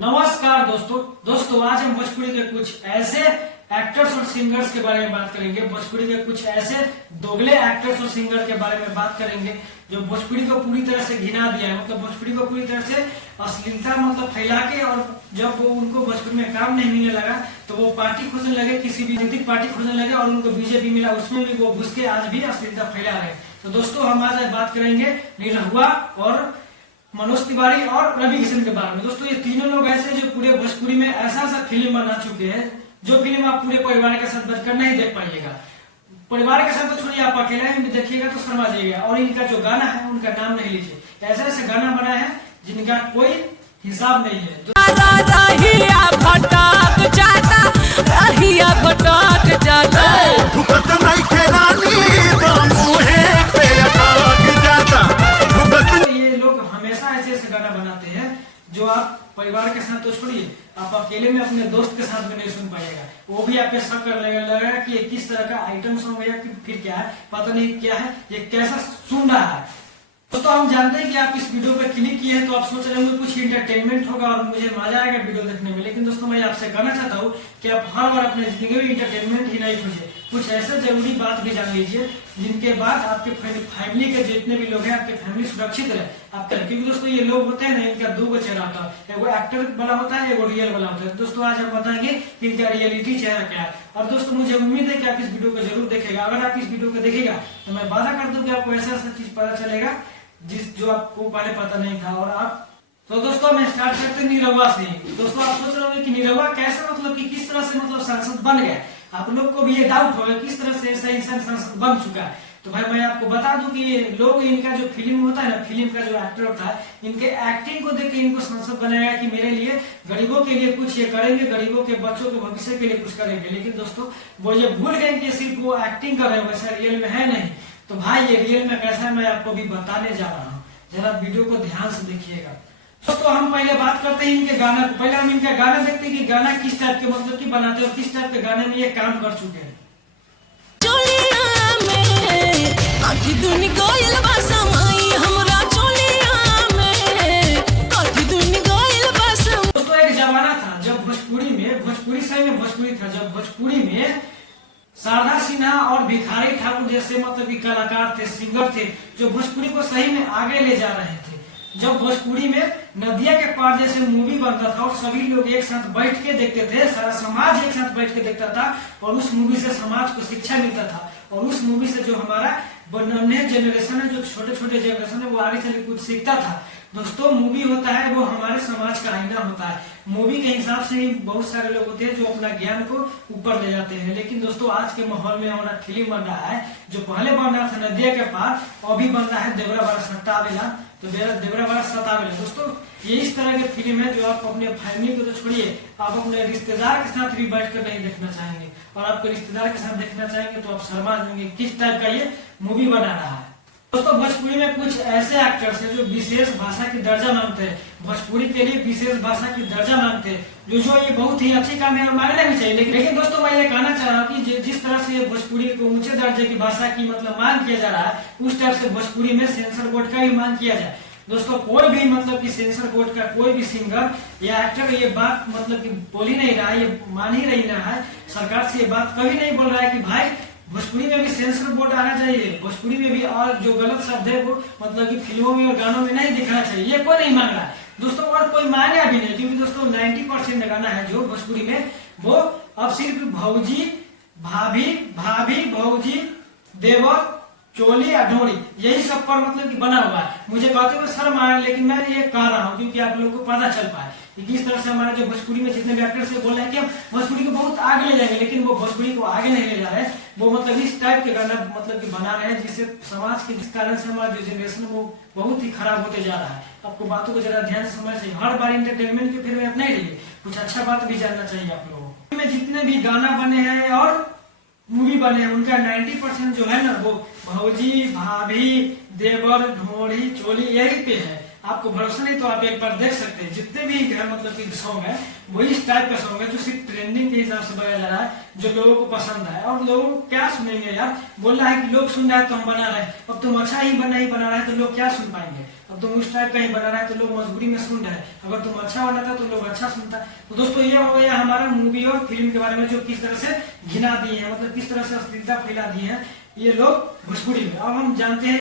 नमस्कार दोस्तों आज हम भोजपुरी के कुछ ऐसे एक्टर्स और सिंगर्स के बारे में बात करेंगे। भोजपुरी के कुछ ऐसे दोगले एक्टर्स और सिंगर के बारे में बात करेंगे जो भोजपुरी को पूरी तरह से घिना दिया है। मतलब भोजपुरी को पूरी तरह से अश्लीलता फैला के, और जब वो उनको भोजपुरी में काम नहीं मिलने लगा तो वो पार्टी खोजने लगे, किसी भी राजनीतिक पार्टी खोजने लगे, और उनको बीजेपी मिला, उसमें भी वो घुस के आज भी अश्लीलता फैला रहे। तो दोस्तों हम आज बात करेंगे निरहुआ और मनोज तिवारी और रवि किशन के बारे में। दोस्तों ये तीनों लोग ऐसे जो पूरे भोजपुरी में ऐसा फिल्म बना चुके हैं जो फिल्म आप पूरे परिवार के साथ बैठकर नहीं देख पाइएगा। परिवार के साथ तो छोड़िए, आप अकेले में देखिएगा तो शर्मा जाइएगा। और इनका जो गाना है उनका नाम नहीं लीजिए, ऐसे ऐसे गाना बना है जिनका कोई हिसाब नहीं है। ये लोग हमेशा ऐसे ऐसे गाना बनाते हैं जो आप परिवार के साथ तो छोड़िए, आप अकेले में अपने दोस्त के साथ भी नहीं सुन पाइएगा। वो भी आपके शक कर लगेगा कि ये किस तरह का आइटम सॉन्ग है या फिर क्या है, पता नहीं क्या है, ये कैसा सुन रहा है। दोस्तों हम जानते हैं कि आप इस वीडियो पे क्लिक किए हैं तो आप सोच रहे होंगे कुछ इंटरटेनमेंट होगा और मुझे मजा आएगा वीडियो देखने में। लेकिन दोस्तों मैं आपसे कहना चाहता हूँ कि आप हर बार अपने जिंदगी में इंटरटेनमेंट ही नहीं खोजे, कुछ ऐसे जरूरी बात भी जान लीजिए जिनके बाद आपके फैमिली के जितने भी लोग हैं, आपके फैमिली सुरक्षित रहे आपके। क्योंकि दोस्तों ये लोग होते हैं ना, इनका दो चेहरा होता है, एगो एक्टर वाला होता है, एगो रियल वाला होता है। दोस्तों आज हम बताएंगे कि इनका रियलिटी चेहरा क्या है। और दोस्तों मुझे उम्मीद है कि आप इस वीडियो को जरूर देखेगा। अगर आप इस वीडियो को देखेगा तो मैं वादा कर दूं कि आपको ऐसा ऐसा चीज पता चलेगा जो आपको पहले पता नहीं था। और आप तो दोस्तों मैं स्टार्ट करते हैं निरहुआ से। दोस्तों आप सोच रहे होंगे कि निरहुआ कैसे कि किस तरह से सांसद बन गया। आप लोग को भी ये डाउट होगा किस तरह से ऐसा इंसान सांसद बन चुका है। तो भाई मैं आपको बता दूं कि ये लोग, इनका जो फिल्म होता है ना, फिल्म का जो एक्टर होता है, इनके एक्टिंग को देख के इनको सांसद बनाएगा कि मेरे लिए, गरीबों के लिए कुछ ये करेंगे, गरीबों के बच्चों के भविष्य के लिए कुछ करेंगे। लेकिन दोस्तों वो ये भूल गए कि सिर्फ वो एक्टिंग कर रहे हैं, वैसा रियल में है नहीं। तो भाई ये रियल में कैसा है मैं आपको भी बताने जा रहा हूँ, जरा वीडियो को ध्यान से देखिएगा। दोस्तों हम पहले बात करते हैं इनके गाना को। पहले हम इनका गाना देखते हैं कि गाना किस टाइप के की बनाते हैं और किस टाइप के गाने में ये काम कर चुके हैं। दोस्तों एक जमाना था जब भोजपुरी सही में भोजपुरी था, जब भोजपुरी में शारदा सिन्हा और भिखारी ठाकुर जैसे कि कलाकार थे, सिंगर थे जो भोजपुरी को सही में आगे ले जा रहे थे। जब भोजपुरी में नदिया के पार जैसे मूवी बनता था और सभी लोग एक साथ बैठ के देखते थे, सारा समाज एक साथ बैठ के देखता था, और उस मूवी से समाज को शिक्षा मिलता था। और उस मूवी से जो हमारा नए जनरेशन है, जो छोटे छोटे जनरेशन है, वो आगे चल कुछ सीखता था। दोस्तों मूवी होता है वो हमारे समाज का आईना होता है। मूवी के हिसाब से ही बहुत सारे लोग होते हैं जो अपना ज्ञान को ऊपर ले जाते हैं। लेकिन दोस्तों आज के माहौल में हमारा फिल्म बन रहा है, जो पहले बन रहा था नदिया के पार, अभी बन रहा है देवरा बड़ा सतावेला। तो देवरा बड़ा सतावेला दोस्तों ये इस तरह की फिल्म है जो आप अपने फैमिली को तो छोड़िए, आप अपने रिश्तेदार के साथ भी बैठकर नहीं देखना चाहेंगे। और आपके रिश्तेदार के साथ देखना चाहेंगे तो आप शर्मा जाएंगे किस टाइप का ये मूवी बना रहा है। दोस्तों भोजपुरी में कुछ ऐसे एक्टर्स हैं जो विशेष भाषा की दर्जा मांगते हैं, भोजपुरी के लिए विशेष भाषा की दर्जा मांगते हैं, जो ये बहुत ही अच्छी काम है और मांगना भी चाहिए। लेकिन दोस्तों मैं ये कहना चाह रहा हूँ कि जिस तरह से ये भोजपुरी को ऊंचे दर्जे की भाषा की मांग किया जा रहा है, उस टाइप से भोजपुरी में सेंसर बोर्ड का भी मांग किया जाए। दोस्तों कोई भी कि सेंसर बोर्ड का कोई भी सिंगर या एक्टर ये बात कि बोल ही नहीं रहा है, ये मान ही नहीं रहा है, सरकार से ये बात कभी नहीं बोल रहा है कि भाई भोजपुरी में भी सेंसर बोर्ड आना चाहिए, भोजपुरी में भी और जो गलत शब्द है वो कि फिल्मों में और गानों में नहीं दिखाना चाहिए। ये कोई नहीं मांग रहा है दोस्तों, और कोई मांगा भी नहीं। क्योंकि दोस्तों 90% गाना है जो भोजपुरी में वो अब सिर्फ भौजी, भाभी, भौजी, देवर, चोली या ढोड़ी, यही सब पर कि बना हुआ है। मुझे कहते हुए शर्म आ रहा है, लेकिन मैं ये कह रहा हूँ क्योंकि आप लोगों को पता चल पाए कि किस तरह से हमारे जो भोजपुरी में जितने भी एक्टर से बोल रहे हैं कि हम भोजपुरी को बहुत आगे ले जाएंगे, लेकिन वो भोजपुरी को आगे नहीं ले जा रहे हैं। वो इस टाइप के गाना कि बना रहे हैं जिससे समाज के जिस कारण से हमारा जो जनरेशन वो बहुत ही खराब होते जा रहा है। आपको बातों को जरा ध्यान से समझना चाहिए, हर बार इंटरटेनमेंट के फिर में आप नहीं रहिए, कुछ अच्छा बात भी जानना चाहिए आप लोगों को। में जितने भी गाना बने हैं और मूवी बने हैं उनका 90% जो है ना वो भौजी, भाभी, देवर, ढोड़ी, चोली यही पे है। आपको भरोसा नहीं तो आप एक बार देख सकते हैं। जितने भी कि सॉन्ग है वही इस टाइप का सॉन्ग है जो सिर्फ ट्रेंडिंग के हिसाब से बनाया जा रहा है, जो लोगों को पसंद है। और लोग क्या सुनेंगे यार, बोल रहा है कि लोग सुन रहे हैं तो हम बना रहे हैं। अब तुम अच्छा ही बना रहे हैं तो लोग क्या सुन पाएंगे। अब अब तुम उस टाइप का ही बना रहा है तो लोग मजबूरी में सुन रहे हैं, अगर तुम अच्छा बनाता तो लोग अच्छा सुनता। तो दोस्तों ये हो गया हमारा मूवी और फिल्म के बारे में, जो किस तरह से घिना दिए हैं, मतलब किस तरह से अश्लीलता फैला दिए हैं ये लोग भोजपुरी में। अब हम जानते हैं